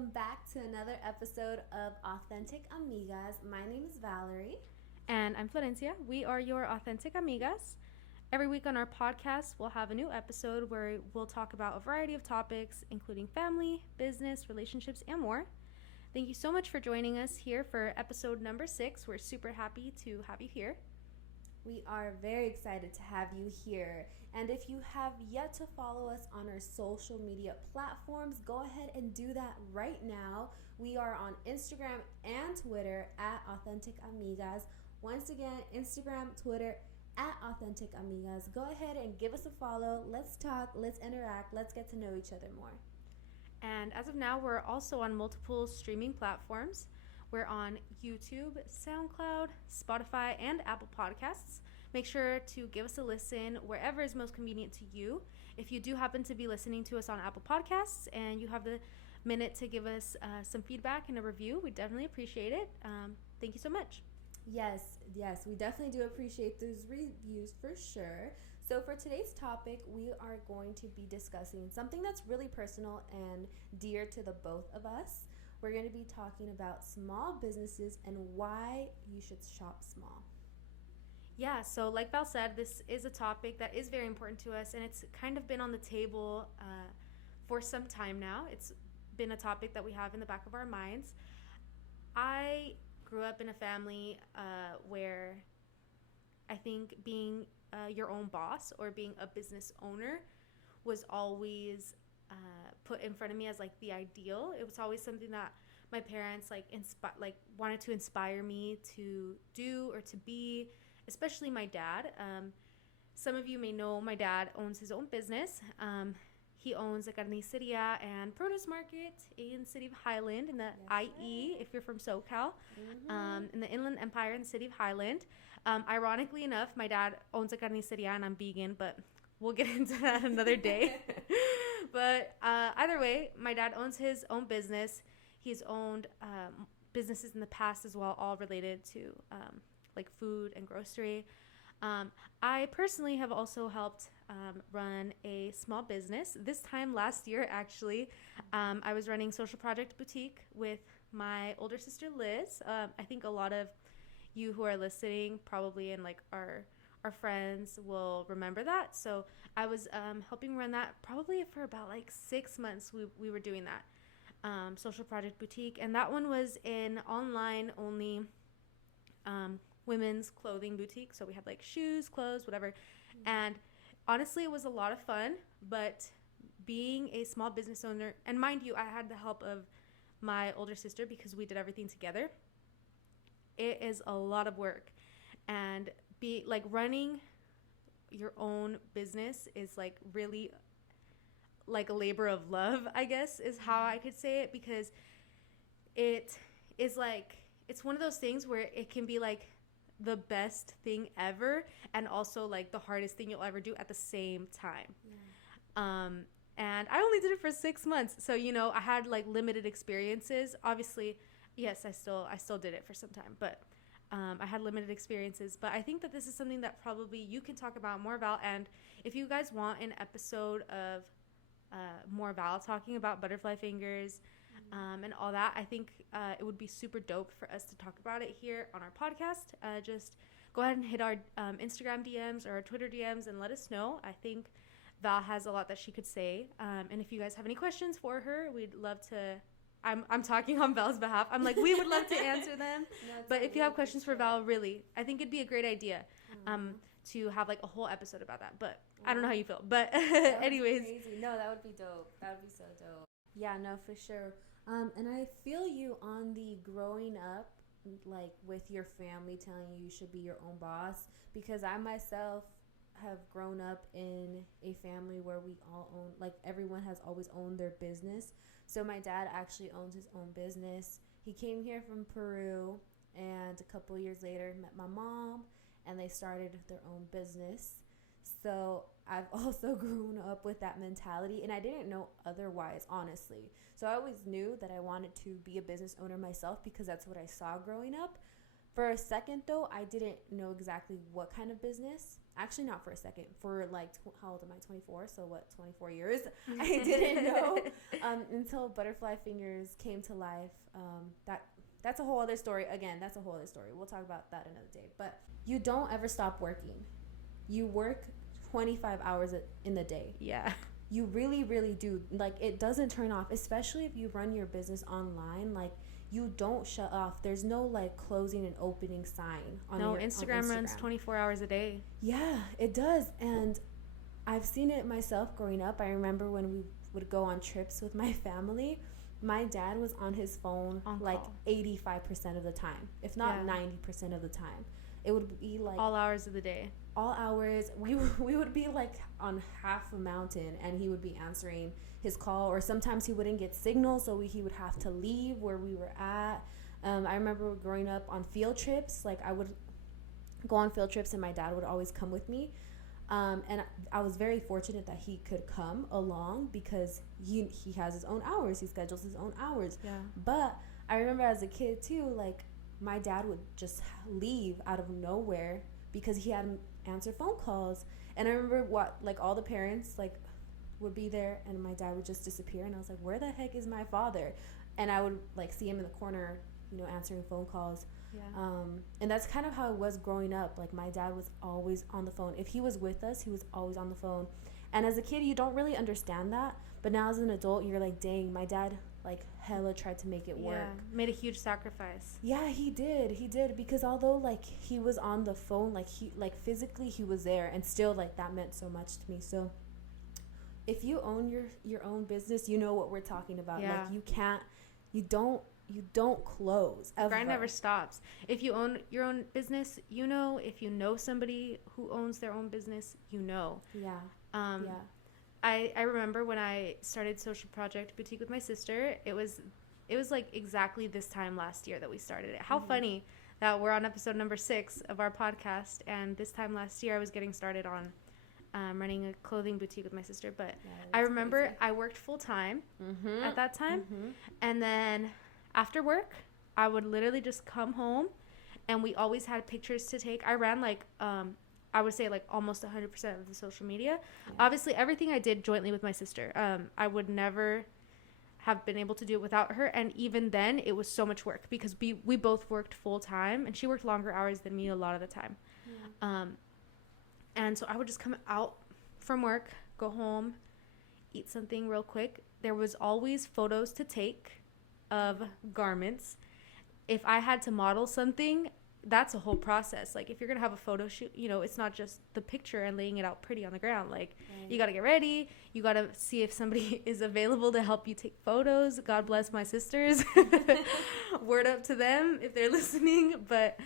welcome back to another episode of Authentic Amigas. My name is Valerie. And I'm Florencia. We are your Authentic Amigas. Every week on our podcast, we'll have a new episode where we'll talk about a variety of topics, including family, business, relationships, and more. Thank you so much for joining us here for episode number 6. We're super happy to have you here. We are very excited to have you here. And if you have yet to follow us on our social media platforms, go ahead and do that right now. We are on Instagram and Twitter at Authentic Amigas. Once again, Instagram, Twitter, at Authentic Amigas. Go ahead and give us a follow. Let's talk, let's interact, let's get to know each other more. And as of now, we're also on multiple streaming platforms. We're on YouTube, SoundCloud, Spotify, and Apple Podcasts. Make sure to give us a listen wherever is most convenient to you. If you do happen to be listening to us on Apple Podcasts and you have the minute to give us some feedback and a review, we definitely appreciate it. Thank you so much. Yes, we definitely do appreciate those reviews for sure. So for today's topic, we are going to be discussing something that's really personal and dear to the both of us. We're going to be talking about small businesses and why you should shop small. Yeah, so like Val said, this is a topic that is very important to us, and it's kind of been on the table for some time now. It's been a topic that we have in the back of our minds. I grew up in a family where I think being your own boss or being a business owner was always put in front of me as like the ideal. It was always something that my parents wanted to inspire me to do or to be, especially my dad. Some of you may know my dad owns his own business. He owns a carniceria and produce market in the city of Highland in the IE, if you're from SoCal, in the Inland Empire in the city of Highland. Ironically enough, my dad owns a carniceria and I'm vegan, but we'll get into that another day. But either way, my dad owns his own business. He's owned businesses in the past as well, all related to like food and grocery. I personally have also helped run a small business. This time last year, actually, I was running Social Project Boutique with my older sister, Liz. I think a lot of you who are listening probably and like our friends will remember that. So I was helping run that probably for about like 6 months. We were doing that Social Project Boutique, and that one was an online only women's clothing boutique. So we had like shoes, clothes, whatever. And honestly, it was a lot of fun. But being a small business owner, and mind you, I had the help of my older sister because we did everything together. It is a lot of work, and running your own business is like really like a labor of love, I guess is how I could say it, because it is like, it's one of those things where it can be like the best thing ever and also like the hardest thing you'll ever do at the same time. And I only did it for 6 months, so I had like limited experiences. Obviously, yes, I still did it for some time, but I had limited experiences. But I think that this is something that probably you can talk about more, Val. And if you guys want an episode of more Val talking about butterfly fingers and all that, I think it would be super dope for us to talk about it here on our podcast. Just go ahead and hit our Instagram DMs or our Twitter DMs and let us know. I think Val has a lot that she could say. And if you guys have any questions for her, we'd love to. I'm talking on Val's behalf. I'm like, we would love to answer them. But if you have questions for Val, really, I think it'd be a great idea to have like a whole episode about that. But I don't know how you feel. But anyways. Crazy. No, that would be dope. That would be so dope. Yeah, no, for sure. And I feel you on the growing up, like with your family telling you should be your own boss, because I myself have grown up in a family where we all own, like everyone has always owned their business. So my dad actually owns his own business. He came here from Peru, and a couple years later met my mom, and they started their own business. So I've also grown up with that mentality, and I didn't know otherwise, honestly. So I always knew that I wanted to be a business owner myself because that's what I saw growing up. For a second, though, I didn't know exactly what kind of business. Actually, not for a second. For like, how old am I? 24. So what? 24 years. I didn't know until Butterfly Fingers came to life. That's a whole other story. Again, that's a whole other story. We'll talk about that another day. But you don't ever stop working. You work 25 hours in the day. Yeah. You really, really do. Like, it doesn't turn off, especially if you run your business online. Like, you don't shut off. There's no, like, closing and opening sign on Instagram runs 24 hours a day. Yeah, it does. And I've seen it myself growing up. I remember when we would go on trips with my family, my dad was on his phone like 85% of the time, if not 90% of the time. It would be like all hours of the day. All hours. We would be like on half a mountain, and he would be answering his call, or sometimes he wouldn't get signal, so he would have to leave where we were at. I remember growing up on field trips. Like, I would go on field trips, and my dad would always come with me. And I was very fortunate that he could come along because he has his own hours. He schedules his own hours. Yeah. But I remember as a kid too, like, my dad would just leave out of nowhere because he had to answer phone calls. And I remember all the parents like would be there, and my dad would just disappear, and I was like, where the heck is my father? And I would like see him in the corner, answering phone calls. Yeah. And that's kind of how it was growing up. Like, my dad was always on the phone. If he was with us, he was always on the phone. And as a kid, you don't really understand that. But now as an adult, you're like, dang, my dad like hella tried to make it work. Yeah, made a huge sacrifice. Yeah, he did, because although like he was on the phone, like he like physically he was there, and still like that meant so much to me. So if you own your own business, you know what we're talking about. Yeah. Like, you don't close ever. The grind never stops. If you own your own business, if you know somebody who owns their own business, Yeah. Yeah. I remember when I started Social Project Boutique with my sister, it was like exactly this time last year that we started it. How funny that we're on episode number 6 of our podcast, and this time last year I was getting started on running a clothing boutique with my sister. But I remember crazy. I worked full time at that time, and then after work I would literally just come home, and we always had pictures to take. I ran like I would say like almost 100% of the social media. Yeah. Obviously, everything I did jointly with my sister. I would never have been able to do it without her. And even then, it was so much work because we both worked full time, and she worked longer hours than me a lot of the time. Yeah. And so I would just come out from work, go home, eat something real quick. There was always photos to take of garments. If I had to model something, that's a whole process. Like, if you're gonna have a photo shoot, it's not just the picture and laying it out pretty on the ground. Like, you gotta get ready, you gotta see if somebody is available to help you take photos. God bless my sisters. Word up to them if they're listening. But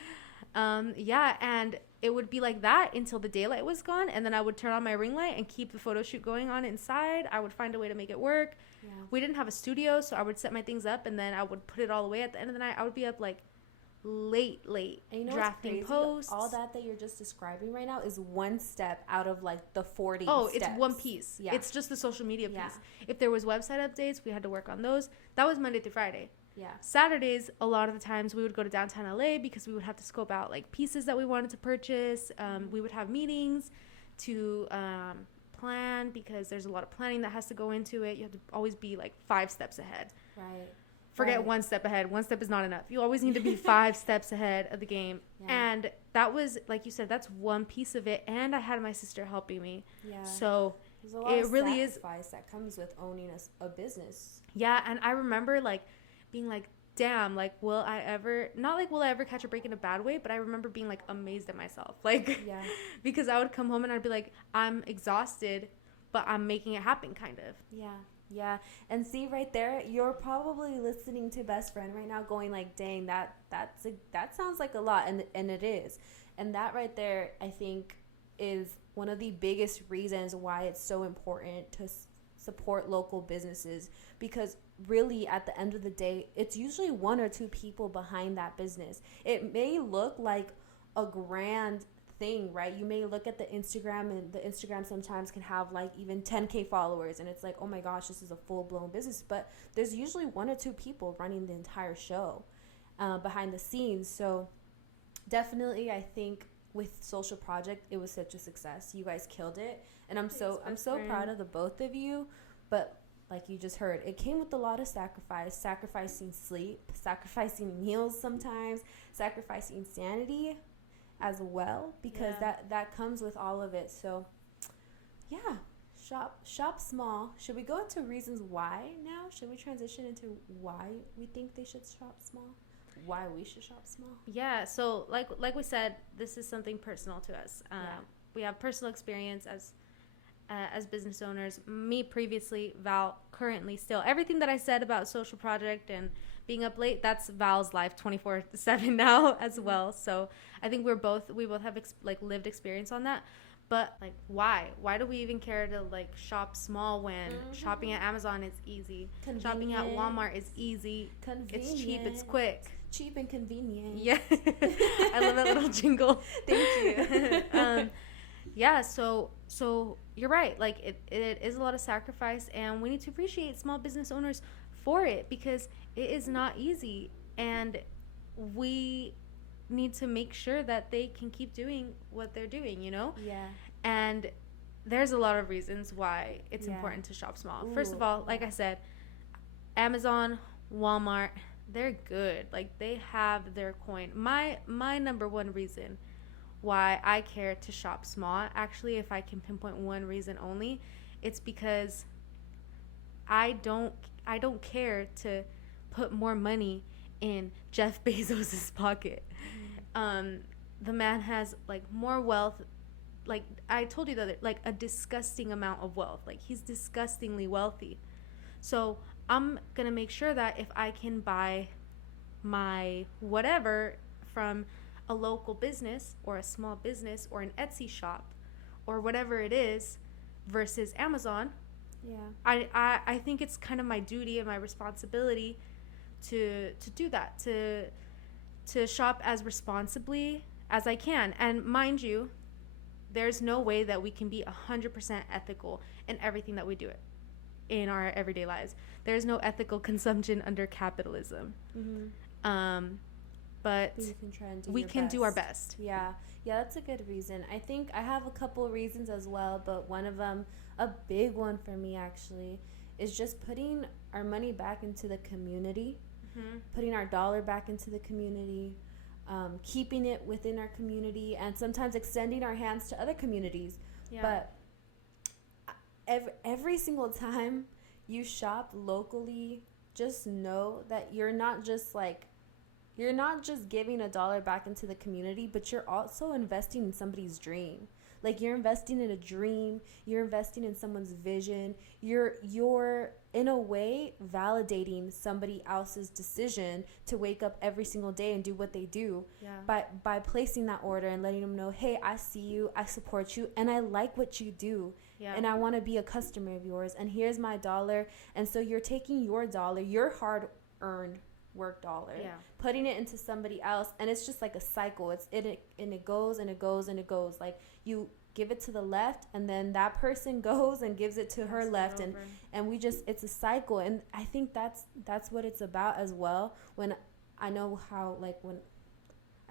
yeah, and it would be like that until the daylight was gone, and then I would turn on my ring light and keep the photo shoot going on inside. I would find a way to make it work. Yeah. We didn't have a studio, so I would set my things up, and then I would put it all away. At the end of the night, I would be up like late and drafting posts. All that you're just describing right now is one step out of like the 40 steps. It's one piece. Yeah. It's just the social media piece. Yeah. If there was website updates, we had to work on those. That was Monday through Friday. Yeah. Saturdays, a lot of the times we would go to downtown LA because we would have to scope out like pieces that we wanted to purchase. We would have meetings to plan, because there's a lot of planning that has to go into it. You have to always be like 5 steps ahead. Right. Forget 1 step ahead. 1 step is not enough. You always need to be 5 steps ahead of the game. Yeah. And that was, like you said, that's one piece of it. And I had my sister helping me. Yeah. So there's a lot of really sacrifice that comes with owning a business. Yeah. And I remember like being like, damn, like, will I ever catch a break in a bad way? But I remember being like amazed at myself. Like, yeah. Because I would come home and I'd be like, I'm exhausted, but I'm making it happen, kind of. Yeah. Yeah, and see right there, you're probably listening to Best Friend right now going like, dang, that sounds like a lot, and it is. And that right there, I think, is one of the biggest reasons why it's so important to support local businesses, because really at the end of the day, it's usually 1 or 2 people behind that business. It may look like a grand thing, right? You may look at the Instagram, and the Instagram sometimes can have like even 10K followers, and it's like, oh my gosh, this is a full-blown business. But there's usually 1 or 2 people running the entire show behind the scenes. So definitely, I think with Social Project, it was such a success. You guys killed it, and I'm so proud of the both of you. But like you just heard, it came with a lot of sacrifice, sacrificing sleep, sacrificing meals sometimes, sacrificing sanity as well, because that comes with all of it. So yeah, shop small. Should we go into reasons why now? Should we transition into why we think they should shop small? Why we should shop small? Yeah, so like we said, this is something personal to us. We have personal experience as business owners. Me previously, Val currently still. Everything that I said about Social Project and being up late, that's Val's life 24/7 now as well. So I think we both have lived experience on that. But like, why do we even care to like shop small when shopping at Amazon is easy, shopping at Walmart is easy, it's cheap, it's quick, cheap and convenient. Yeah. I love that little jingle. Thank you. Yeah, so you're right. Like it is a lot of sacrifice, and we need to appreciate small business owners for it, because it is not easy, and we need to make sure that they can keep doing what they're doing, you know? Yeah. And there's a lot of reasons why it's important to shop small. Ooh. First of all, like I said, Amazon, Walmart, they're good. Like, they have their coin. My number one reason why I care to shop small, actually, if I can pinpoint one reason only, it's because I don't care to put more money in Jeff Bezos's pocket. The man has like more wealth, like I told you the other, like a disgusting amount of wealth. Like, he's disgustingly wealthy. So I'm gonna make sure that if I can buy my whatever from a local business or a small business or an Etsy shop or whatever it is versus Amazon, I think it's kind of my duty and my responsibility to do that, to shop as responsibly as I can. And mind you, there's no way that we can be 100% ethical in everything that we do in our everyday lives. There's no ethical consumption under capitalism. But we can do our best. Yeah, that's a good reason. I think I have a couple reasons as well, but one of them, a big one for me actually, is just putting our money back into the community, putting our dollar back into the community, keeping it within our community, and sometimes extending our hands to other communities. But every single time you shop locally, just know that you're not just giving $1 back into the community, but you're also investing in somebody's dream. Like, you're investing in a dream, you're investing in someone's vision, you're in a way validating somebody else's decision to wake up every single day and do what they do by placing that order and letting them know, hey, I see you, I support you, and I like what you do, and I want to be a customer of yours, and here's my $1. And so you're taking your $1, your hard-earned work dollar, putting it into somebody else, and it's just like a cycle. It goes and it goes and it goes. Like, you give it to the left, and then that person goes and gives it to her left, and it's a cycle. And I think that's what it's about as well. When I know how, like, when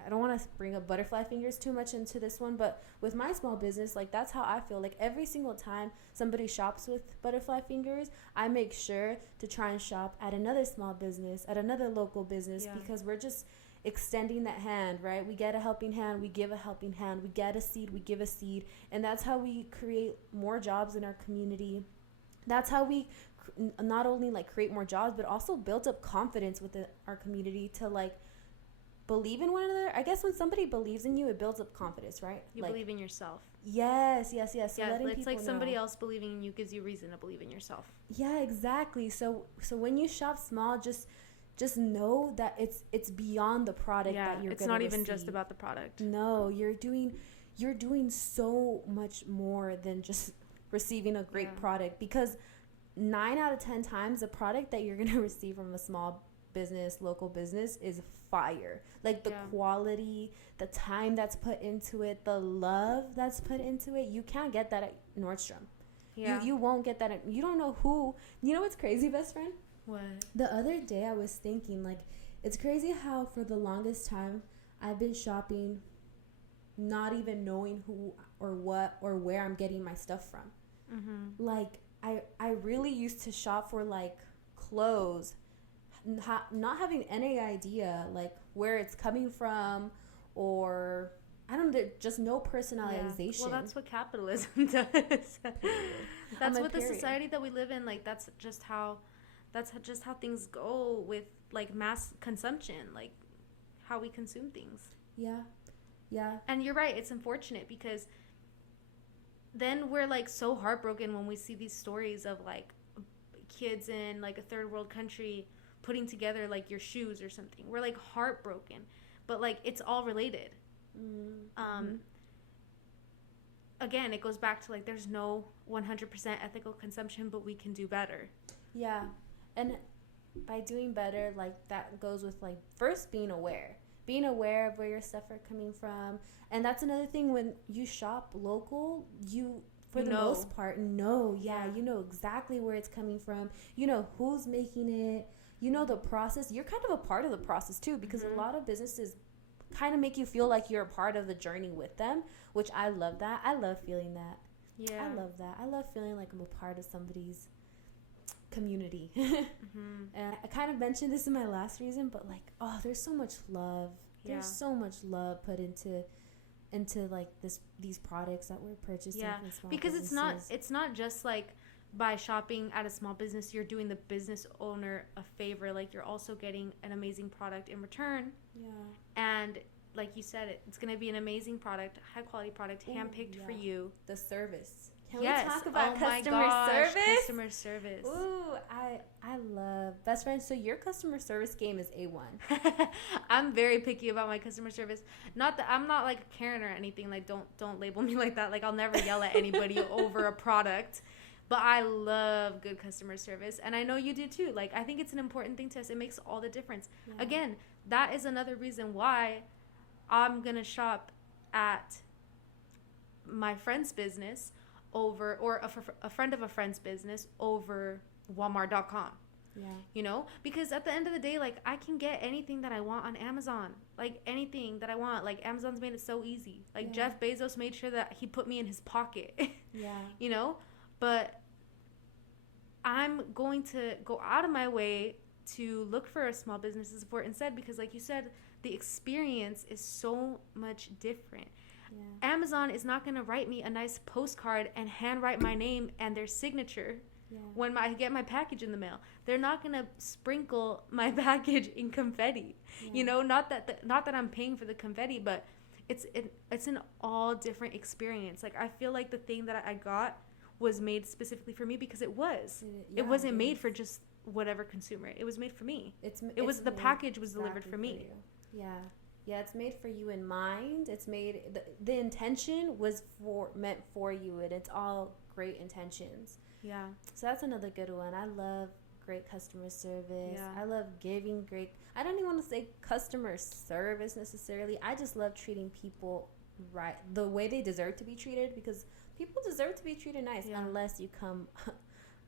I don't want to bring up butterfly fingers too much into this one, but with my small business, like, that's how I feel. Like, every single time somebody shops with butterfly fingers, I make sure to try and shop at another small business, at another local business, because we're just extending that hand, right? We get a helping hand, we give a helping hand, we get a seed, we give a seed, and that's how we create more jobs in our community. That's how we not only like create more jobs, but also build up confidence within our community to like believe in one another. I guess when somebody believes in you, it builds up confidence, right? You believe in yourself. Yes. So it's like somebody else believing in you gives you reason to believe in yourself. Yeah, exactly. So when you shop small, just know that it's beyond the product that you're it's not even just about the product. No, you're doing so much more than just receiving a great product, because 9 out of 10 times the product that you're going to receive from a small business, local business, is fire. Like, the quality, the time that's put into it, the love that's put into it, you can't get that at Nordstrom. You won't get that you don't know who. You know what's crazy, best friend? What? The other day I was thinking, like, it's crazy how for the longest time I've been shopping not even knowing who or what or where I'm getting my stuff from. Like, I really used to shop for, like, clothes, not having any idea, like, where it's coming from, or I don't know, just no personalization. Well, that's what capitalism does. That's what the society that we live in, like, that's just how things go with, like, mass consumption, like, how we consume things. Yeah. And you're right, it's unfortunate because then we're, like, so heartbroken when we see these stories of, like, kids in, like, a third world country putting together, like, your shoes or something. We're, like, heartbroken. But, like, it's all related. Again, it goes back to, like, there's no 100% ethical consumption, but we can do better. Yeah. And by doing better, like, that goes with, like, first being aware of where your stuff are coming from. And that's another thing, when you shop local, you for the most part know you know exactly where it's coming from, you know who's making it, you know the process. You're kind of a part of the process too, because a lot of businesses kind of make you feel like you're a part of the journey with them, which I love that. I love feeling that. I love that. I love feeling like I'm a part of somebody's community. And I kind of mentioned this in my last reason, but, like, there's so much love. There's so much love put into like these products that we're purchasing from small because businesses. it's not just, like, by shopping at a small business you're doing the business owner a favor. Like, you're also getting an amazing product in return. And like you said, it's going to be an amazing product, high quality product, handpicked for you. The service. Can we talk about customer service? Ooh, I love best friend. So your customer service game is A1. I'm very picky about my customer service. Not that I'm not, like, a Karen or anything. Like, don't label me like that. Like, I'll never yell at anybody over a product. But I love good customer service, and I know you do too. Like, I think it's an important thing to us. It makes all the difference. Again, that is another reason why I'm gonna shop at my friend's business over, or a friend of a friend's business over Walmart.com. You know, because at the end of the day, like, I can get anything that I want on Amazon. Like, anything that I want. Like, Amazon's made it so easy. Like, Jeff Bezos made sure that he put me in his pocket. You know, but I'm going to go out of my way to look for a small business to support instead, because, like you said, the experience is so much different. Amazon is not going to write me a nice postcard and handwrite my name and their signature when I get my package in the mail. They're not going to sprinkle my package in confetti. You know, not that I'm paying for the confetti, but it's an all different experience. Like, I feel like the thing that I got was made specifically for me, because it wasn't made for just whatever consumer. It was made for me. The package was delivered for me. Yeah, it's made for you in mind. It's made, the intention was meant for you, and it's all great intentions. So that's another good one. I love great customer service. I love giving great, I don't even want to say customer service necessarily. I just love treating people right, the way they deserve to be treated, because people deserve to be treated nice unless you come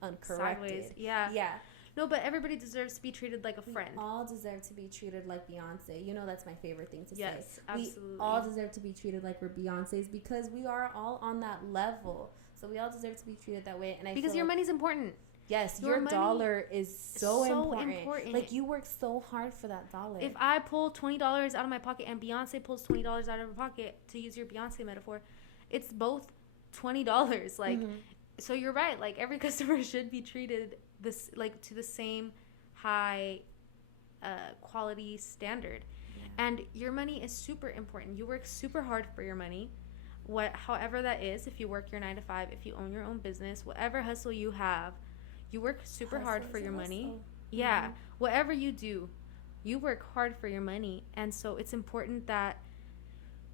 uncorrected. Sideways. No, but everybody deserves to be treated like a friend. We all deserve to be treated like Beyonce. You know, that's my favorite thing to say. Yes, absolutely. We all deserve to be treated like we're Beyonces, because we are all on that level. So we all deserve to be treated that way. And because your money's important. Yes, your dollar is so important. Like, you work so hard for that dollar. If I pull $20 out of my pocket and Beyonce pulls $20 out of her pocket, to use your Beyonce metaphor, it's both $20. Like, so you're right. Like, every customer should be treated to the same high quality standard. And your money is super important. You work super hard for your money, however that is. If you work your 9 to 5, if you own your own business, whatever hustle you have, you work super hard for your money. Whatever you do, you work hard for your money. And so it's important that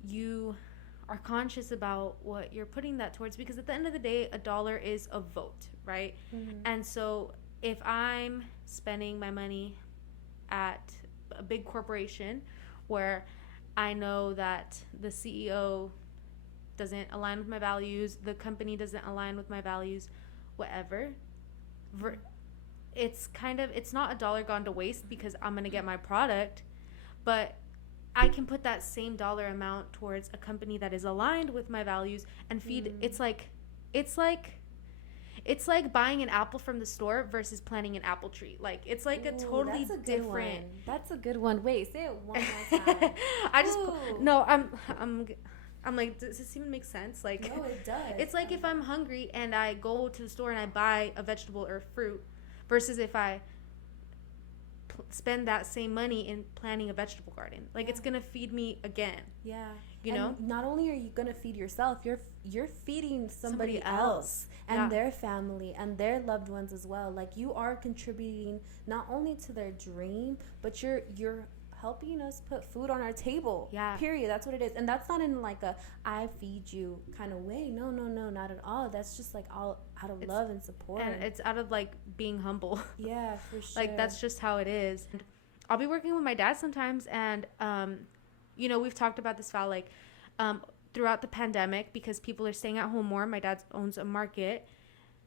you are conscious about what you're putting that towards, because at the end of the day, a dollar is a vote, right? And so if I'm spending my money at a big corporation where I know that the CEO doesn't align with my values, the company doesn't align with my values, whatever, it's not a dollar gone to waste, because I'm going to get my product, but I can put that same dollar amount towards a company that is aligned with my values and feed. It's like buying an apple from the store versus planting an apple tree. Like, it's like a totally different. That's a good one. Wait, say it one more time. I'm like, does this even make sense? Like, no, it does. It's like if I'm hungry and I go to the store and I buy a vegetable or fruit versus if I spend that same money in planting a vegetable garden. Like, it's gonna feed me again. Yeah. You know? Not only are you gonna feed yourself, you're feeding somebody else and their family and their loved ones as well. Like, you are contributing not only to their dream, but you're helping us put food on our table. Yeah. Period. That's what it is. And that's not in like a I feed you kind of way. No, not at all. That's just like all out of love and support. And it's out of like being humble. Yeah, for sure. Like, that's just how it is. And I'll be working with my dad sometimes, and you know, we've talked about this, Val, like throughout the pandemic, because people are staying at home more. My dad owns a market.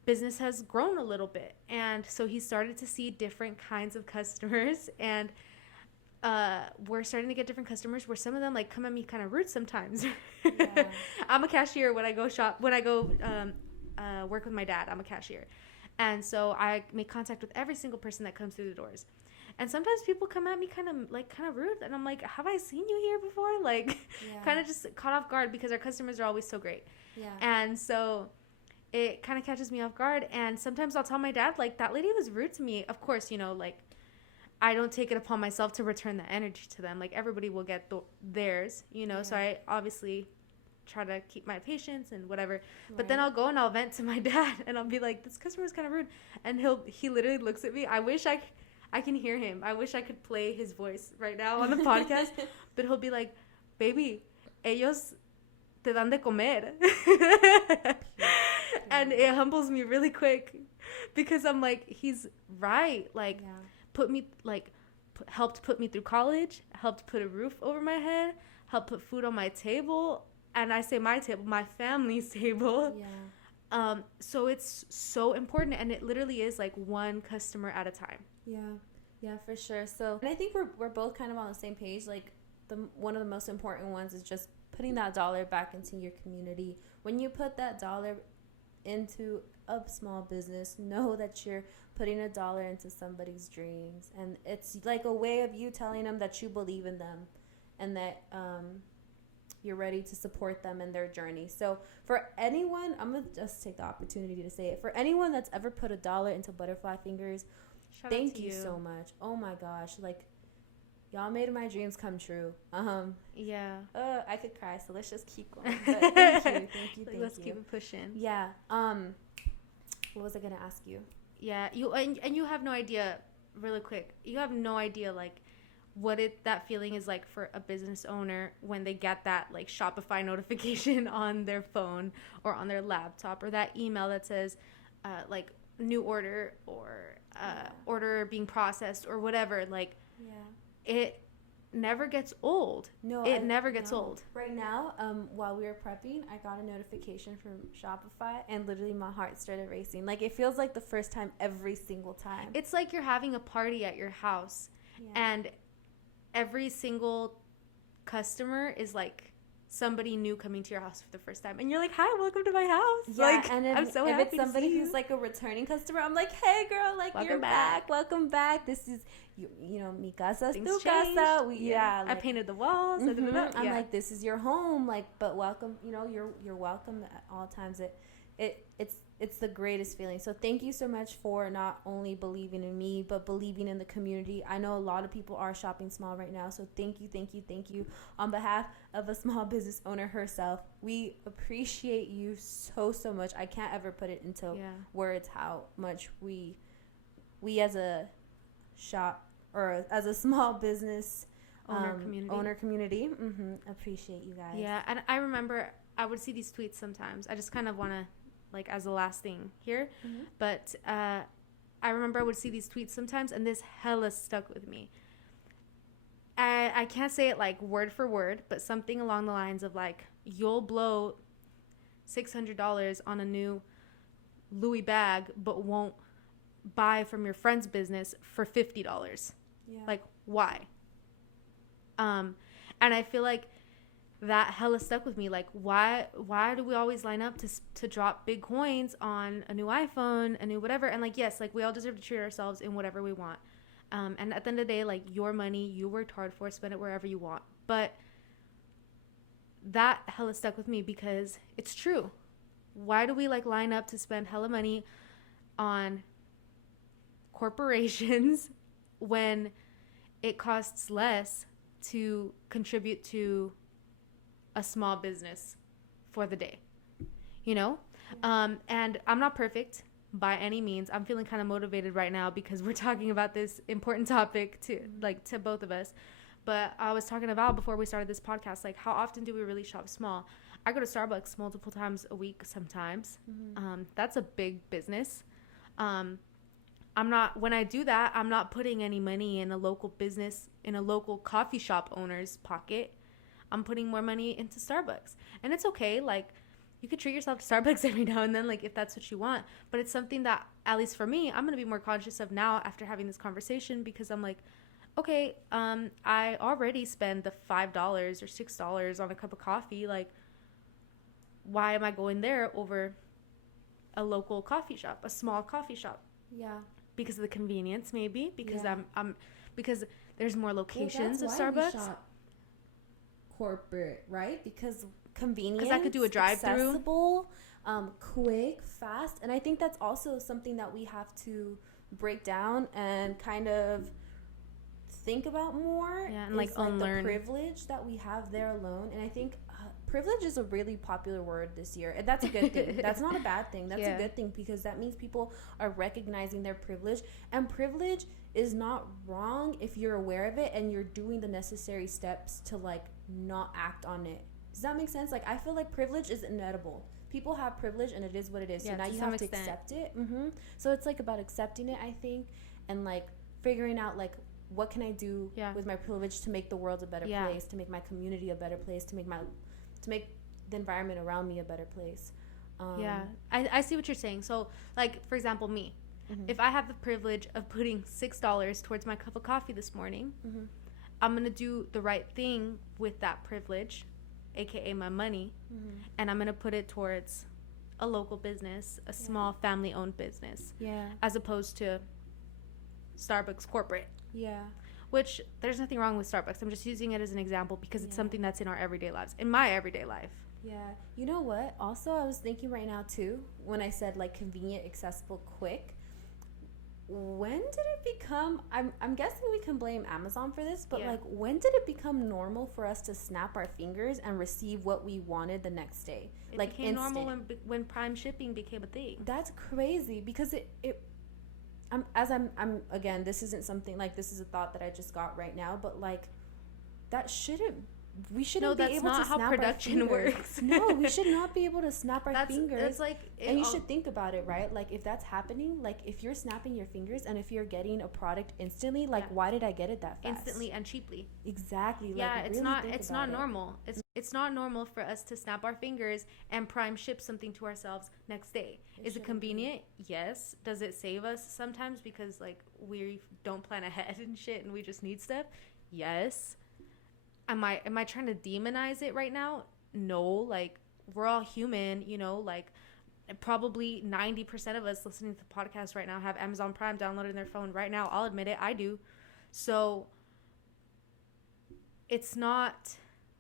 Business has grown a little bit, and so he started to see different kinds of customers, and we're starting to get different customers where some of them like come at me kind of rude sometimes. Yeah. I'm a cashier when I go work with my dad. I'm a cashier, and so I make contact with every single person that comes through the doors. And sometimes people come at me kind of rude, and I'm like, have I seen you here before? Like, kind of just caught off guard because our customers are always so great. Yeah. And so it kind of catches me off guard. And sometimes I'll tell my dad, like, that lady was rude to me. Of course, you know, like, I don't take it upon myself to return that energy to them. Like, everybody will get theirs, you know. Yeah. So I obviously try to keep my patience and whatever. Right. But then I'll go and I'll vent to my dad, and I'll be like, this customer is kind of rude. And he literally looks at me. I wish I can hear him. I wish I could play his voice right now on the podcast. But he'll be like, baby, ellos te dan de comer. And it humbles me really quick because I'm like, he's right. Like, helped put me through college, helped put a roof over my head, helped put food on my table. And I say my table, my family's table. Yeah. So it's so important. And it literally is like one customer at a time. Yeah, for sure. So, and I think we're both kind of on the same page. Like, one of the most important ones is just putting that dollar back into your community. When you put that dollar into a small business, know that you're putting a dollar into somebody's dreams, and it's like a way of you telling them that you believe in them and that you're ready to support them in their journey. So for anyone, I'm gonna just take the opportunity to say it, for anyone that's ever put a dollar into Butterfly Fingers, thank you so much. Oh my gosh, like, y'all made my dreams come true. Yeah. I could cry, so let's just keep going. But thank you. Let's keep it pushing. Yeah. What was I gonna ask you? Yeah, you have no idea. Really quick, you have no idea like what that feeling is like for a business owner when they get that like Shopify notification on their phone or on their laptop, or that email that says like new order or order being processed or whatever. Like, it never gets old. No, it never gets old. Right now, while we were prepping, I got a notification from Shopify, and literally my heart started racing. Like, it feels like the first time every single time. It's like you're having a party at your house, and every single customer is like somebody new coming to your house for the first time, and you're like, hi, welcome to my house. Yeah, like, and I'm so happy it's somebody who's like a returning customer, I'm like, hey girl, like, welcome back. Welcome back. This is you know, mi casa es tu casa. Like, I painted the walls. Mm-hmm. I'm like, this is your home, like, but welcome, you know, you're welcome at all times. It's the greatest feeling. So thank you so much for not only believing in me, but believing in the community. I know a lot of people are shopping small right now, so thank you on behalf of a small business owner herself. We appreciate you so much. I can't ever put it into words how much we as a shop or as a small business owner community appreciate you guys. Yeah, and I remember I would see these tweets sometimes. I just kind of want to, like, as the last thing here, but I remember I would see these tweets sometimes, and this hella stuck with me. I can't say it like word for word, but something along the lines of like, you'll blow $600 on a new Louis bag, but won't buy from your friend's business for $50. Yeah. Like, why? And I feel like that hella stuck with me. Like, why do we always line up to drop big coins on a new iPhone, a new whatever? And like, yes, like we all deserve to treat ourselves in whatever we want. And at the end of the day, like, your money, you worked hard for, spend it wherever you want. But that hella stuck with me because it's true. Why do we like line up to spend hella money on corporations when it costs less to contribute to a small business for the day, you know? And I'm not perfect by any means. I'm feeling kind of motivated right now because we're talking about this important topic to both of us. But I was talking about before we started this podcast, like, how often do we really shop small? I go to Starbucks multiple times a week sometimes. That's a big business. When I do that, I'm not putting any money in a local business, in a local coffee shop owner's pocket. I'm putting more money into Starbucks. And it's okay. Like, you could treat yourself to Starbucks every now and then, like, if that's what you want. But it's something that, at least for me, I'm going to be more conscious of now after having this conversation, because I'm like, okay, I already spend the $5 or $6 on a cup of coffee. Like, why am I going there over a local coffee shop, a small coffee shop? Yeah. Because of the convenience, maybe. Because yeah. because there's more locations of Starbucks. We shop corporate, right? Because convenience. Because I could do a drive-through. Accessible, quick, fast. And I think that's also something that we have to break down and kind of think about more. Yeah, and like unlearn the privilege that we have there alone. And I think privilege is a really popular word this year, and that's a good thing. That's not a bad thing. That's a good thing, because that means people are recognizing their privilege, and privilege is not wrong if you're aware of it and you're doing the necessary steps to like not act on it. Does that make sense? Like, I feel like privilege is inedible. People have privilege and it is what it is. So now you have to accept it. So it's like about accepting it, I think, and like figuring out like, what can I do with my privilege to make the world a better place, to make my community a better place, to make the environment around me a better place. I see what you're saying. So, like, for example, me, if I have the privilege of putting $6 towards my cup of coffee this morning, I'm going to do the right thing with that privilege, aka my money, and I'm going to put it towards a local business, a small family-owned business, as opposed to Starbucks corporate. Which, there's nothing wrong with Starbucks. I'm just using it as an example because it's something that's in our everyday lives, in my everyday life. You know what? Also, I was thinking right now, too, when I said, like, convenient, accessible, quick. When did it become... I'm guessing we can blame Amazon for this, but, like, when did it become normal for us to snap our fingers and receive what we wanted the next day? It became normal when Prime shipping became a thing. That's crazy, because it again, this isn't something like, this is a thought that I just got right now, but like, we shouldn't be able to snap our fingers. No, that's not how production works. No, we should not be able to snap our fingers. That's like, and you should think about it, right? Like, if that's happening, like, if you're snapping your fingers and if you're getting a product instantly, like, why did I get it that fast? Instantly and cheaply. Exactly. Yeah, like, it's not normal. It's not normal for us to snap our fingers and Prime ship something to ourselves next day. Is it convenient? Yes. Does it save us sometimes because, like, we don't plan ahead and shit and we just need stuff? Yes. Am I trying to demonize it right now? No. Like, we're all human, you know, like, probably 90% of us listening to the podcast right now have Amazon Prime downloaded in their phone right now. I'll admit it, I do. So it's not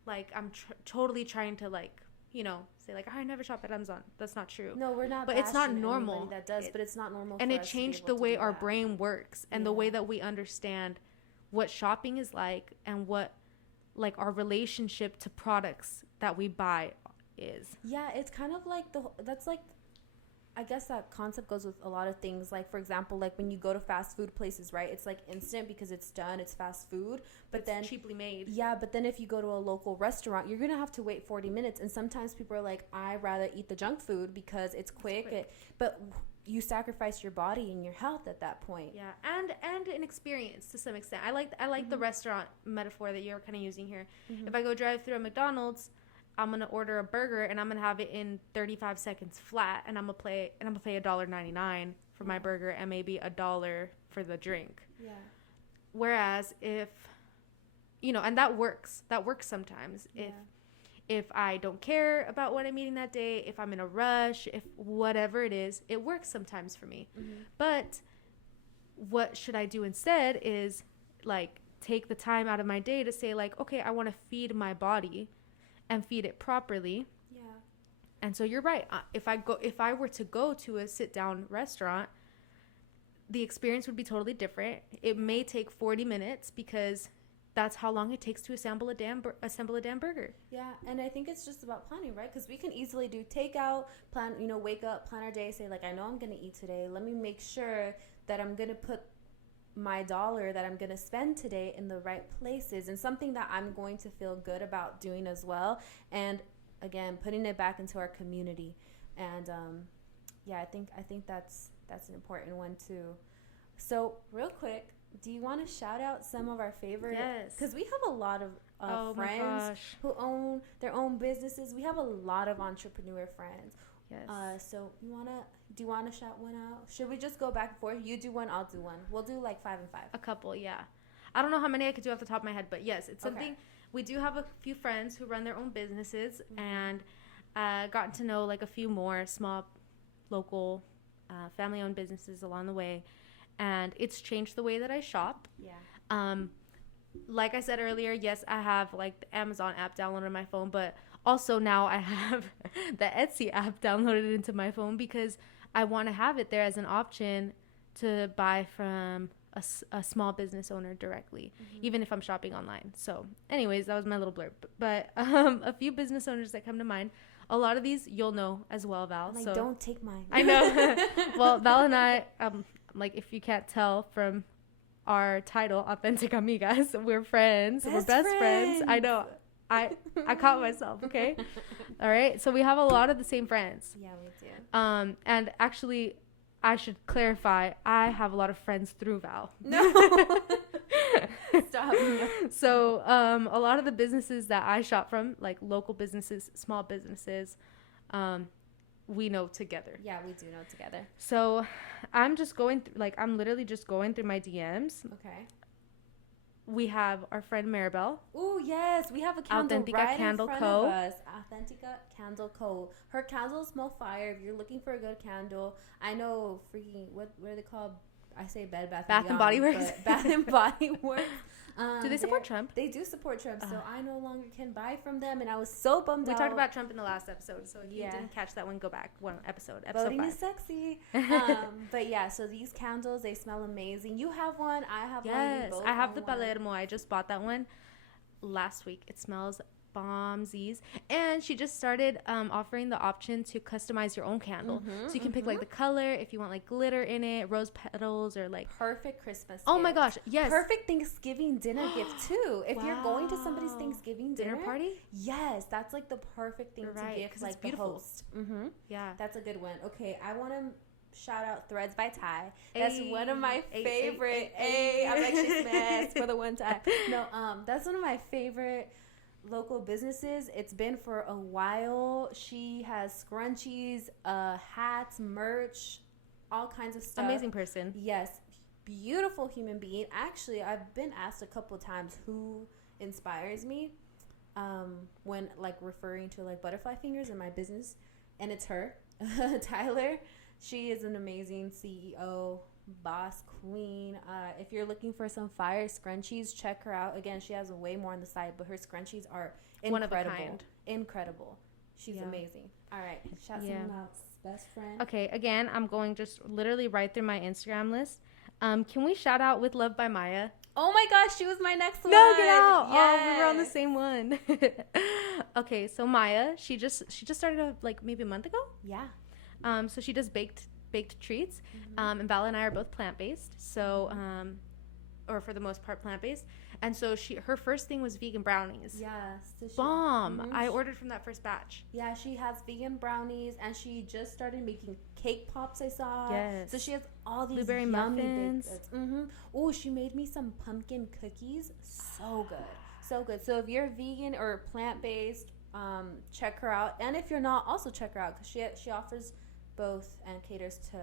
like I'm totally trying to, like, you know, say like, I never shop at Amazon. That's not true. No, we're not. But it's not normal. That does, but it's not normal. And it changed the way our brain works and the way that we understand what shopping is like and what, like, our relationship to products that we buy is. Yeah, it's kind of like that's like, I guess that concept goes with a lot of things. Like, for example, like when you go to fast food places, right? It's like instant because it's done. It's fast food. But it's then cheaply made. Yeah, but then if you go to a local restaurant, you're going to have to wait 40 minutes. And sometimes people are like, I'd rather eat the junk food because it's quick. But you sacrifice your body and your health at that point. Yeah, and an experience to some extent. I like the restaurant metaphor that you're kind of using here. If I go drive through a McDonald's, I'm gonna order a burger and I'm gonna have it in 35 seconds flat, and I'm gonna pay $1.99 for my burger and maybe $1 for the drink. Yeah. Whereas if and that works sometimes. If I don't care about what I'm eating that day, if I'm in a rush, if whatever it is, it works sometimes for me. But what should I do instead is like take the time out of my day to say like, okay, I want to feed my body and feed it properly. And so you're right. If I were to go to a sit down restaurant, the experience would be totally different. It may take 40 minutes because that's how long it takes to assemble a damn burger. Yeah, and I think it's just about planning, right? Because we can easily do takeout, plan, wake up, plan our day, say like, I know I'm going to eat today. Let me make sure that I'm going to put my dollar that I'm going to spend today in the right places, and something that I'm going to feel good about doing as well. And again, putting it back into our community. And I think that's an important one too. So real quick, do you want to shout out some of our favorite? Yes. Because we have a lot of friends who own their own businesses. We have a lot of entrepreneur friends. Yes. So do you want to shout one out? Should we just go back and forth? You do one, I'll do one. We'll do like 5 and 5. A couple, yeah. I don't know how many I could do off the top of my head, but yes, it's something. Okay. We do have a few friends who run their own businesses, and gotten to know like a few more small, local, family-owned businesses along the way, and it's changed the way that I shop. Yeah. Like I said earlier, yes, I have like the Amazon app downloaded on my phone, but also now I have the Etsy app downloaded into my phone because I want to have it there as an option to buy from a small business owner directly, even if I'm shopping online. So anyways, that was my little blurb. But a few business owners that come to mind. A lot of these you'll know as well, Val. Like, so don't take mine. I know. Well, Val and I, like if you can't tell from our title, Authentic Amigas, we're friends. We're best friends. I know. I caught myself, okay? All right. So we have a lot of the same friends. Yeah, we do. And actually, I should clarify, I have a lot of friends through Val. No. Stop. So a lot of the businesses that I shop from, like local businesses, small businesses, we know together. Yeah, we do know together. So I'm just going through, I'm literally just going through my DMs. Okay. We have our friend Maribel. Oh, yes. We have a candle Authentica right Candle in front Co. of us. Authentica Candle Co. Her candles smell fire. If you're looking for a good candle, I know freaking, what are they called? I say Bath and Body Works. Bath and Body Works. Do they support Trump? They do support Trump, so I no longer can buy from them, and I was so bummed out. We talked about Trump in the last episode, so if you didn't catch that one, go back one episode. Voting 5. is sexy. But yeah, so these candles, they smell amazing. You have one, I have one. Yes, I have the Palermo. I just bought that one last week. It smells bombsies, and she just started offering the option to customize your own candle, so you can pick like the color, if you want like glitter in it, rose petals, or like perfect Christmas oh gift. my gosh, yes, perfect Thanksgiving dinner gift too. If you're going to somebody's Thanksgiving dinner party, yes, that's like the perfect thing to gift, like the host. Yeah, that's a good one. Okay, I want to shout out Threads by Ty. That's one of my favorite. I'm like, she smashed for the one time. No, that's one of my favorite local businesses. It's been for a while. She has scrunchies, hats, merch, all kinds of stuff. Amazing person. Yes, beautiful human being. Actually, I've been asked a couple times who inspires me when like referring to like butterfly fingers in my business, and it's her. Tyler. She is an amazing CEO, boss, queen. If you're looking for some fire scrunchies, check her out. Again, she has way more on the site, but her scrunchies are incredible. One of a kind. Incredible. She's amazing. All right, shout someone out. Best friend. Okay, again, I'm going just literally right through my Instagram list. Can we shout out With Love by Maya? Oh my gosh, she was my next one. No, get out. Yes. Oh, we were on the same one. Okay, so Maya, she just started like maybe a month ago. Yeah. So she does baked treats. And Val and I are both plant-based. So, or for the most part plant-based. And so her first thing was vegan brownies. Yes. So bomb. I ordered from that first batch. Yeah, she has vegan brownies, and she just started making cake pops, I saw. Yes. So she has all these blueberry muffins. Oh, she made me some pumpkin cookies. So good. So good. So if you're vegan or plant-based, check her out. And if you're not, also check her out, because she offers both and caters to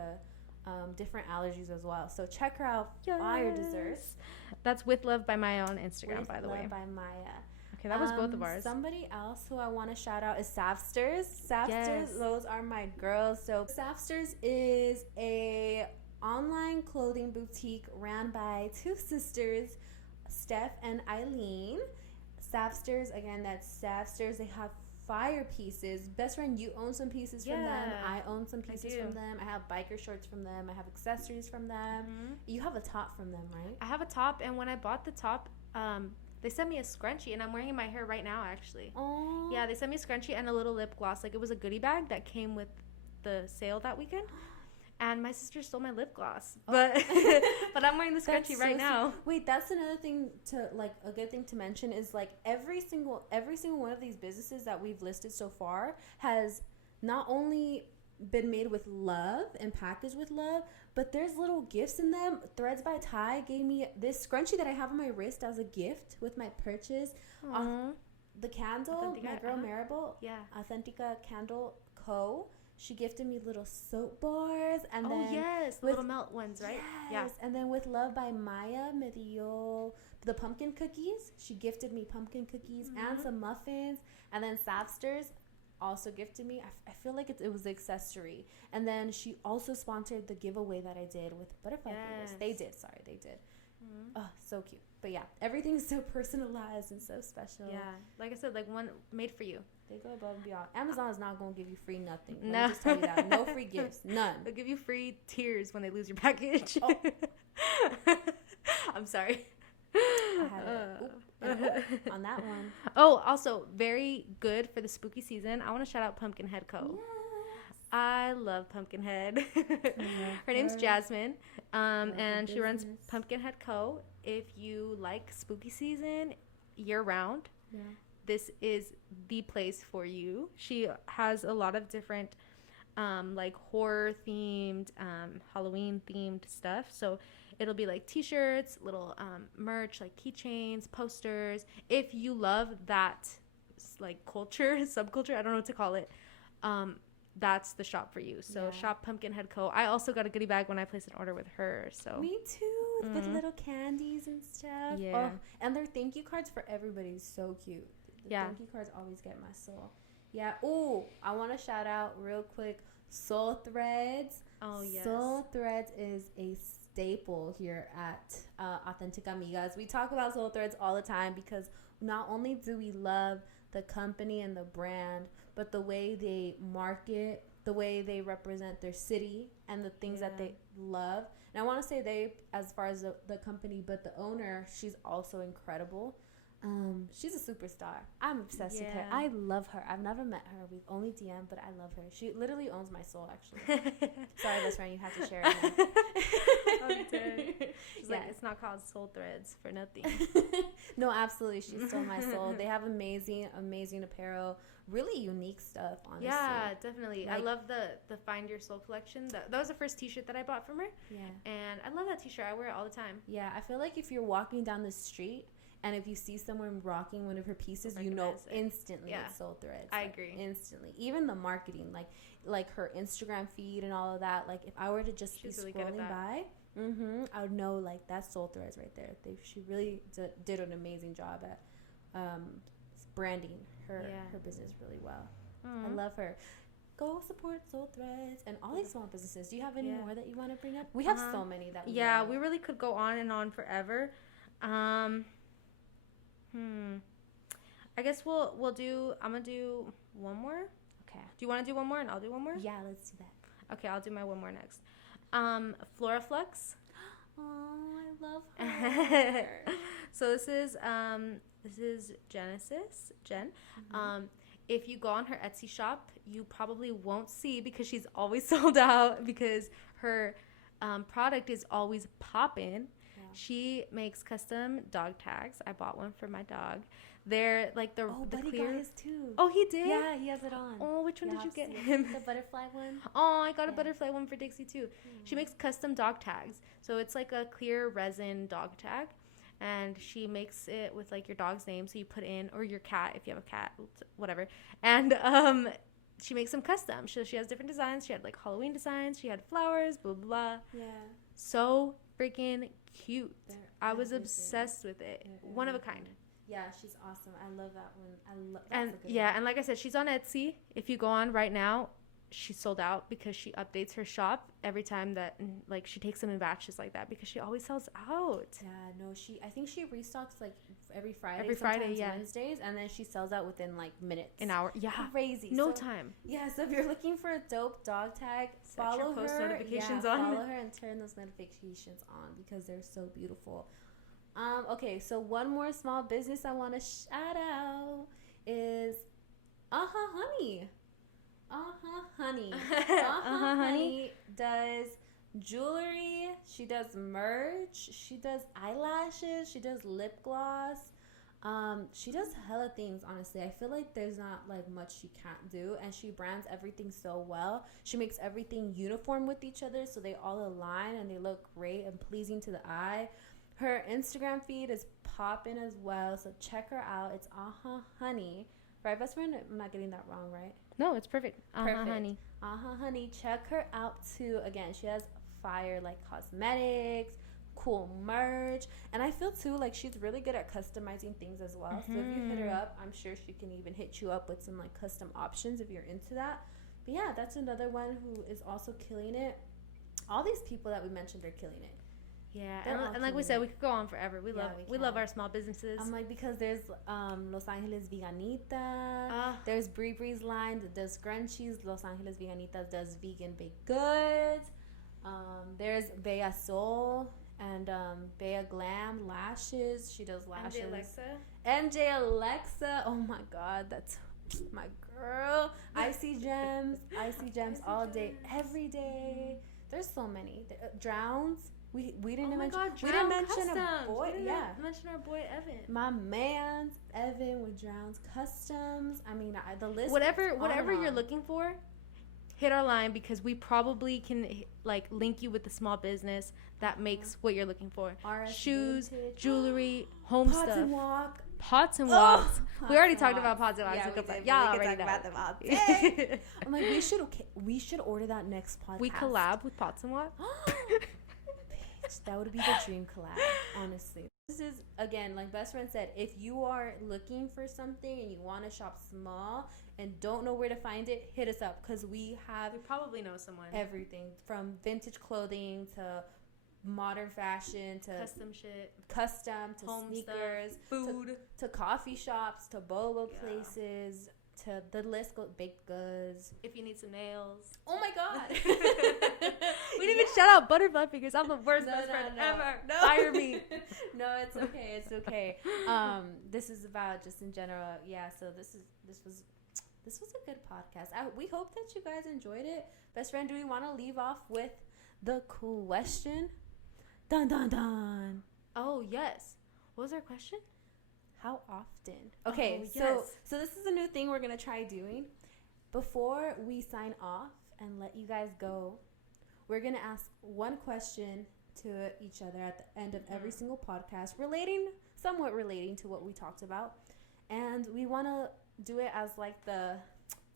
different allergies as well. So check her out. Yes. Fire desserts. That's With Love by Maya on Instagram, by the way. With Love by Maya. Okay, that was both of ours. Somebody else who I want to shout out is Safsters. Safsters, those are my girls. So Safsters is a online clothing boutique ran by two sisters, Steph and Eileen. Safsters, again, that's Safsters. They have fire pieces. Best friend, you own some pieces from them. I own some pieces from them. I have biker shorts from them. I have accessories from them. Mm-hmm. You have a top from them, right? I have a top, and when I bought the top, they sent me a scrunchie, and I'm wearing it in my hair right now, actually. Oh. Yeah, they sent me a scrunchie and a little lip gloss. Like, it was a goodie bag that came with the sale that weekend. And my sister stole my lip gloss. But but I'm wearing the scrunchie right now. Wait, that's another thing to, like, a good thing to mention is, like, every single one of these businesses that we've listed so far has not only been made with love and packaged with love, but there's little gifts in them. Threads by Ty gave me this scrunchie that I have on my wrist as a gift with my purchase. The candle, Authentica, my girl Maribel, Authentica Candle Co. She gifted me little soap bars, and little melt ones, right? Yes, and then With Love by Maya me dio the pumpkin cookies. She gifted me pumpkin cookies and some muffins, and then Safsters also gifted me. I feel like it was the accessory, and then she also sponsored the giveaway that I did with butterfly fingers. They did. Oh, so cute. But yeah, everything's so personalized and so special. Yeah, like I said, like one made for you. They go above and beyond. Amazon is not going to give you free nothing. Let me just tell you that. No free gifts. None. They'll give you free tears when they lose your package. Oh. I'm sorry. I had it. On that one. Oh, also, very good for the spooky season. I want to shout out Pumpkinhead Co. Yes. I love Pumpkinhead. Her name's Jasmine, and she runs Pumpkinhead Co. If you like spooky season year-round, this is the place for you. She has a lot of different like horror-themed, Halloween-themed stuff. So it'll be like T-shirts, little merch, like keychains, posters. If you love that like culture, subculture, I don't know what to call it, that's the shop for you. So shop Pumpkinhead Co. I also got a goodie bag when I placed an order with her. So me too, with little candies and stuff. Yeah. Oh, and their thank you cards for everybody is so cute. The thank you cards always get my soul. Yeah. Ooh, I want to shout out real quick Soul Threads. Oh, yes. Soul Threads is a staple here at Authentic Amigas. We talk about Soul Threads all the time because not only do we love the company and the brand, but the way they market, the way they represent their city and the things that they love. And I want to say they, as far as the company, but the owner, she's also incredible. She's a superstar. I'm obsessed with her. I love her. I've never met her. We've only DM'd, but I love her. She literally owns my soul, actually. Sorry, best friend, you have to share it. I'm dead. She's like, it's not called Soul Threads for nothing. No, absolutely. She stole my soul. They have amazing apparel. Really unique stuff, honestly. Yeah, definitely. Like, I love the Find Your Soul collection. That was the first t-shirt that I bought from her. Yeah. And I love that t-shirt. I wear it all the time. Yeah, I feel like if you're walking down the street and if you see someone rocking one of her pieces, you know instantly it's Soul Threads. I agree. Instantly. Even the marketing, like her Instagram feed and all of that. Like, if I were to just be really scrolling by, I would know, like, that's Soul Threads right there. She really did an amazing job at branding her business really well. I love her. Go support Soul Threads and all these small businesses. Do you have any more that you want to bring up? We have so many that we love. We really could go on and on forever. I guess we'll do. I'm gonna do one more. Okay. Do you want to do one more and I'll do one more? Yeah, let's do that. Okay, I'll do my one more next. Floraflux. Oh, I love her. So this is Genesis Jen. If you go on her Etsy shop, you probably won't see because she's always sold out because her product is always popping. She makes custom dog tags. I bought one for my dog. They're like the Buddy clear. got his too. Oh, he did? Yeah, he has it on. Oh, which one did you get him? The butterfly one. Oh, I got a butterfly one for Dixie too. She makes custom dog tags. So it's like a clear resin dog tag. And she makes it with like your dog's name. So you put in, or your cat, if you have a cat, whatever. And she makes them custom. So she has different designs. She had like Halloween designs. She had flowers, blah, blah, blah. Yeah. So freaking cute. I was everything. obsessed with it. One of a kind. Yeah, she's awesome. I love that one. And yeah, and like I said, she's on Etsy. If you go on right now, she's sold out because she updates her shop every time that, like, she takes them in batches like that because she always sells out. Yeah, no, I think she restocks like every Friday. Every Friday, yeah. Wednesdays, and then she sells out within like minutes. An hour. Yeah. Crazy. No time. Yeah, so if you're looking for a dope dog tag, follow her. Post notifications on. Follow her and turn those notifications on because they're so beautiful. Okay, so one more small business I want to shout out is Honey. Honey does jewelry. She does merch. She does eyelashes. She does lip gloss. She does hella things, honestly. I feel like there's not like much she can't do, and she brands everything so well. She makes everything uniform with each other so they all align and they look great and pleasing to the eye. Her Instagram feed is popping as well, so check her out. It's Honey. Right, best friend? I'm not getting that wrong, right? No, it's perfect. Honey. Honey. Check her out too. Again, she has fire like cosmetics, cool merch, and I feel too like she's really good at customizing things as well. So if you hit her up, I'm sure she can even hit you up with some like custom options if you're into that. But yeah, that's another one who is also killing it. All these people that we mentioned are killing it. Yeah, and like we said, we could go on forever. We love our small businesses. I'm like, because there's Los Angeles Veganita, there's Bree's line that does scrunchies. Los Angeles Veganitas does vegan baked goods. There's Bella Soul and Bella Glam lashes. She does lashes. MJ Alexa. Oh my God, that's my girl. Icy Gems all day, every day. There's so many. Drowns. We didn't mention. We didn't mention a boy. Mention our boy Evan. My man's Evan with Drowns Customs. I mean, the list. Whatever you're looking for, hit our line because we probably can like link you with the small business that makes what you're looking for. Shoes, jewelry, home Pots stuff. Pots and Walks. We already talked about Pots and Walks. Yeah, we already talked about them all day. I'm like, we should order that next podcast. We collab with Pots and Walks. That would be the dream collab, honestly. This is, again, like best friend said, if you are looking for something and you want to shop small and don't know where to find it, hit us up because we probably know someone. Everything from vintage clothing to modern fashion to custom to home sneakers, stuff, food to coffee shops to boba places. To the list goes, baked goods. If you need some nails. Oh my God. We didn't even shout out Butterfly Fingers. I'm the worst best friend ever. No. Fire me. No, it's okay. It's okay. This is about just in general. Yeah. So this was a good podcast. We hope that you guys enjoyed it. Best friend, do we want to leave off with the question? Dun dun dun. Oh yes. What was our question? How often? Okay, so this is a new thing we're going to try doing. Before we sign off and let you guys go, we're going to ask one question to each other at the end of every single podcast, somewhat relating to what we talked about. And we want to do it as like the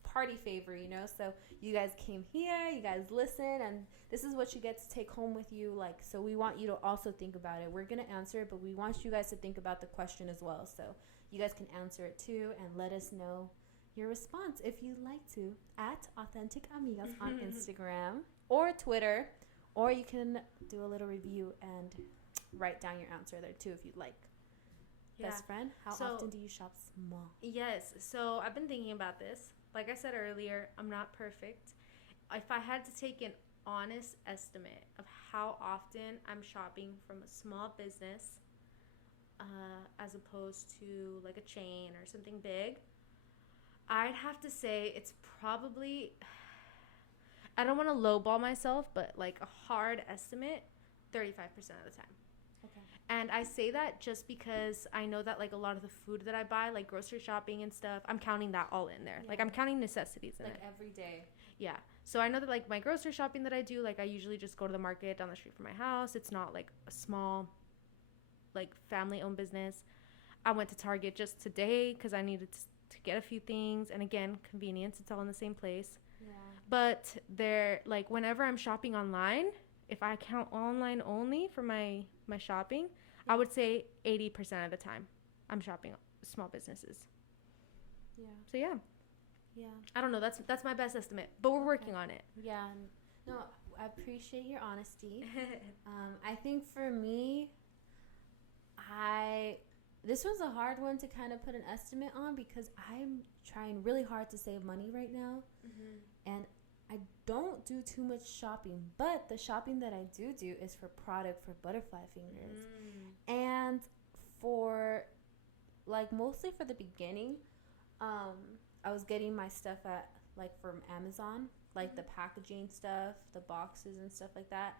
party favor, so you guys came here, you guys listen, and this is what you get to take home with you. Like, so we want you to also think about it. We're going to answer it, but we want you guys to think about the question as well. So you guys can answer it too and let us know your response if you'd like to at Authentic Amigas on Instagram or Twitter, or you can do a little review and write down your answer there too if you'd like. Yeah. Best friend, how often do you shop small? Yes, so I've been thinking about this. Like I said earlier, I'm not perfect. If I had to take an honest estimate of how often I'm shopping from a small business as opposed to like a chain or something big, I'd have to say it's probably, I don't want to lowball myself, but like a hard estimate, 35% of the time. Okay. And I say that just because I know that like a lot of the food that I buy, like grocery shopping and stuff, I'm counting that all in there. Yeah. Like I'm counting necessities in it. Like every day. Yeah. So I know that like my grocery shopping that I do, like I usually just go to the market down the street from my house. It's not like a small, like family owned business. I went to Target just today because I needed to get a few things. And again, convenience, it's all in the same place. Yeah. But they're like, whenever I'm shopping online, if I count online only for my shopping, I would say 80% of the time I'm shopping small businesses. Yeah. So yeah. Yeah. I don't know. That's my best estimate, but we're working on it. Yeah. No, I appreciate your honesty. I think for me, this was a hard one to kind of put an estimate on because I'm trying really hard to save money right now. Mm-hmm. And I don't do too much shopping, but the shopping that I do is for product for butterfly fingers. And for, like, mostly for the beginning, I was getting my stuff from Amazon, like the packaging stuff, the boxes and stuff like that.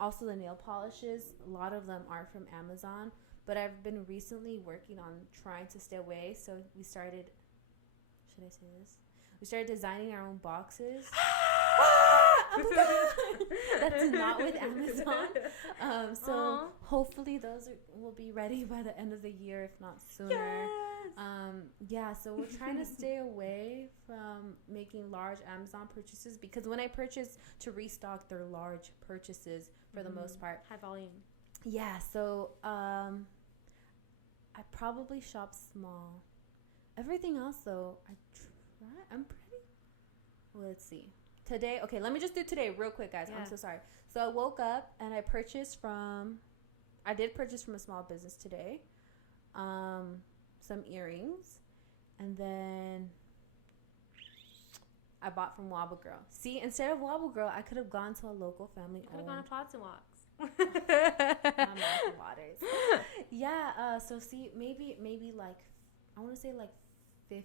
Also the nail polishes, a lot of them are from Amazon, but I've been recently working on trying to stay away. So we started, should I say this? We started designing our own boxes. Oh my God! That's not with Amazon. So hopefully those will be ready by the end of the year, if not sooner. Yes. So we're trying to stay away from making large Amazon purchases because when I purchase to restock, they're large purchases for the most part. High volume. Yeah, so I probably shop small. Everything else, though, I'm pretty... Well, let's see. Today, okay, let me just do today real quick, guys. Yeah. I'm so sorry. So I woke up and I did purchase from a small business today. Some earrings. And then I bought from Wobble Girl. See, instead of Wobble Girl, I could have gone to a local family. Could have gone to Plots and Walks. I'm not waters. Yeah, so see, maybe like, I want to say like 50%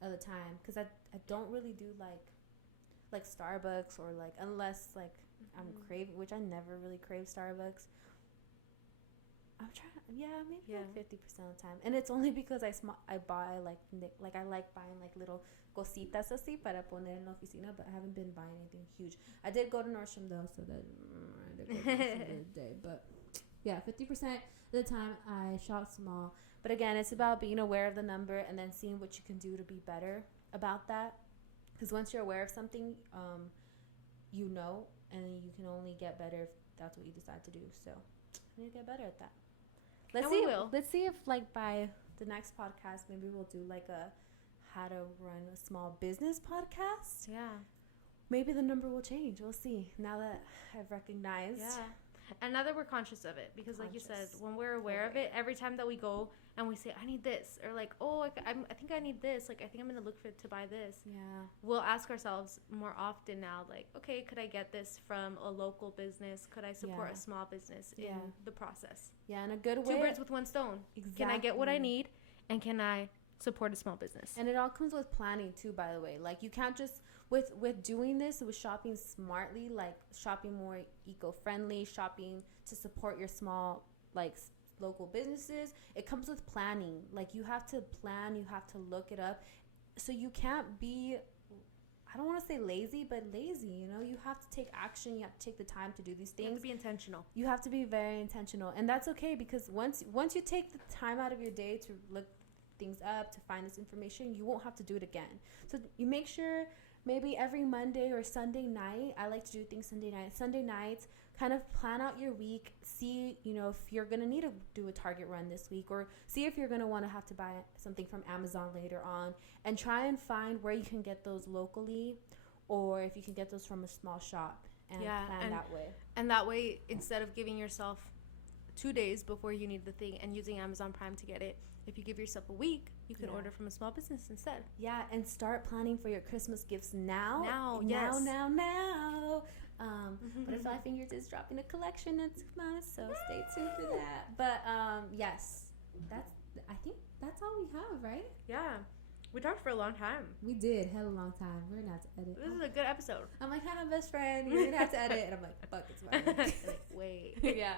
of the time, because I don't really do like Starbucks or like, unless like I'm craving, which I never really crave Starbucks. I'm trying, maybe like 50% of the time, and it's only because I buy like I like buying like little cositas así para poner en la oficina, but I haven't been buying anything huge. I did go to Nordstrom though, so that I did go to Nordstrom the other day, but yeah, 50% of the time I shop small. But again, it's about being aware of the number and then seeing what you can do to be better about that. Because once you're aware of something, you know, and you can only get better if that's what you decide to do. So I need to get better at that. Let's see if like by the next podcast, maybe we'll do like a how to run a small business podcast. Yeah. Maybe the number will change. We'll see. Now that I've recognized. Yeah. And now that we're conscious of it, because like you said, when we're aware of it, every time that we go and we say, I need this, or like, oh, I think I need this, like, I think I'm going to look to buy this. Yeah. We'll ask ourselves more often now, like, okay, could I get this from a local business? Could I support a small business in the process? Yeah, in a good way. 2 birds with one stone. Exactly. Can I get what I need, and can I support a small business? And it all comes with planning too, by the way. Like, you can't just with doing this, with shopping smartly, like shopping more eco-friendly, shopping to support your small like local businesses, it comes with planning. Like, you have to plan, you have to look it up. So you can't be, I don't want to say lazy, but lazy, you know. You have to take action, you have to take the time to do these things. You have to be intentional. You have to be very intentional, and that's okay, because once you take the time out of your day to look things up, to find this information, you won't have to do it again. So you make sure maybe every Monday or Sunday night, I like to do things Sunday nights, kind of plan out your week, see, you know, if you're going to need to do a Target run this week, or see if you're going to want to have to buy something from Amazon later on, and try and find where you can get those locally, or if you can get those from a small shop, and plan that way. And that way, instead of giving yourself 2 days before you need the thing and using Amazon Prime to get it, if you give yourself a week, you can order from a small business instead. Yeah, and start planning for your Christmas gifts now. Now. Butterfly Fingers is dropping a collection next month, so stay tuned for that. But yes, I think that's all we have, right? Yeah. We talked for a long time. We did. Hell a long time. We're going to have to edit. This is a good episode. I'm like, hi, best friend. You're going to have to edit. And I'm like, fuck, it's fine. Like, wait. Yeah.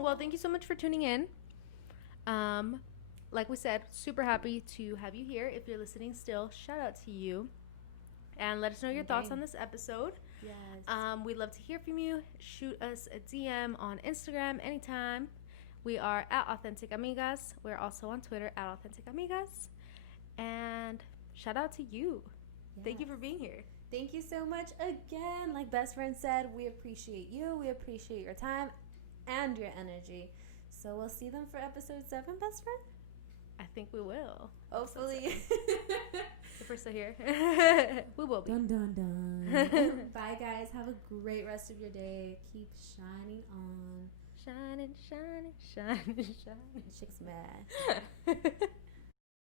Well, thank you so much for tuning in. Like we said, super happy to have you here. If you're listening still, shout out to you. And let us know your thoughts on this episode. Yes. We'd love to hear from you. Shoot us a DM on Instagram anytime. We are at Authentic Amigas. We're also on Twitter at Authentic Amigas. And shout out to you. Yes. Thank you for being here. Thank you so much again. Like best friend said, we appreciate you. We appreciate your time and your energy. So we'll see them for episode 7, best friend? I think we will. Hopefully. If we're still here. We will be. Dun, dun, dun. Bye, guys. Have a great rest of your day. Keep shining on. Shining, shining, shining, shining. Chick's mad.